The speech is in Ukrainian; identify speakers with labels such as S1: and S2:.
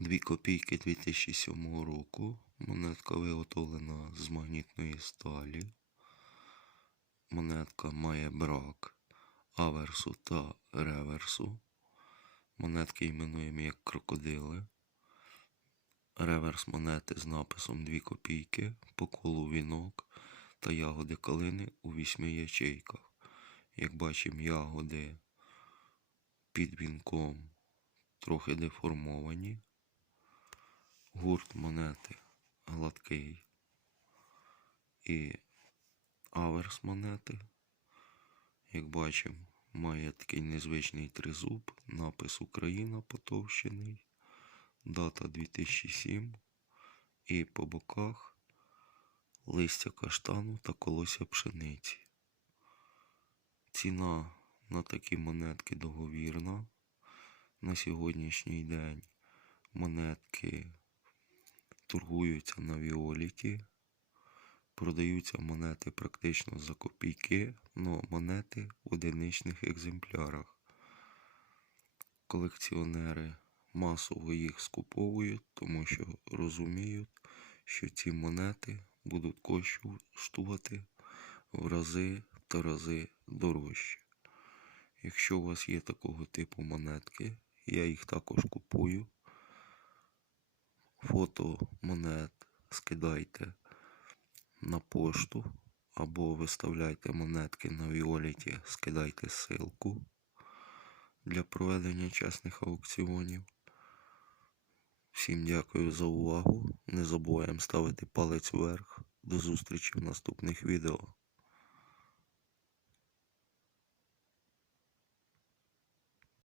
S1: 2 копійки 2007 року. Монетка виготовлена з магнітної сталі. Монетка має брак аверсу та реверсу. Монетки іменуємо як крокодили. Реверс монети з написом 2 копійки, по колу вінок та ягоди калини у вісьми ячейках. Як бачимо, ягоди під вінком трохи деформовані. Гурт монети гладкий. І аверс монети, як бачимо, має такий незвичний тризуб, напис Україна потовщений, дата 2007 і по боках листя каштану та колося пшениці. Ціна на такі монетки договірна. На сьогоднішній день монетки торгуються на Віоліті. Продаються монети практично за копійки, але монети в одиничних екземплярах. Колекціонери масово їх скуповують, тому що розуміють, що ці монети будуть коштувати в рази та рази дорожче. Якщо у вас є такого типу монетки, я їх також купую. Фото монет скидайте на пошту або виставляйте монетки на Віоліті, скидайте ссылку для проведення чесних аукціонів. Всім дякую за увагу. Не забуваємо ставити палець вверх. До зустрічі в наступних відео.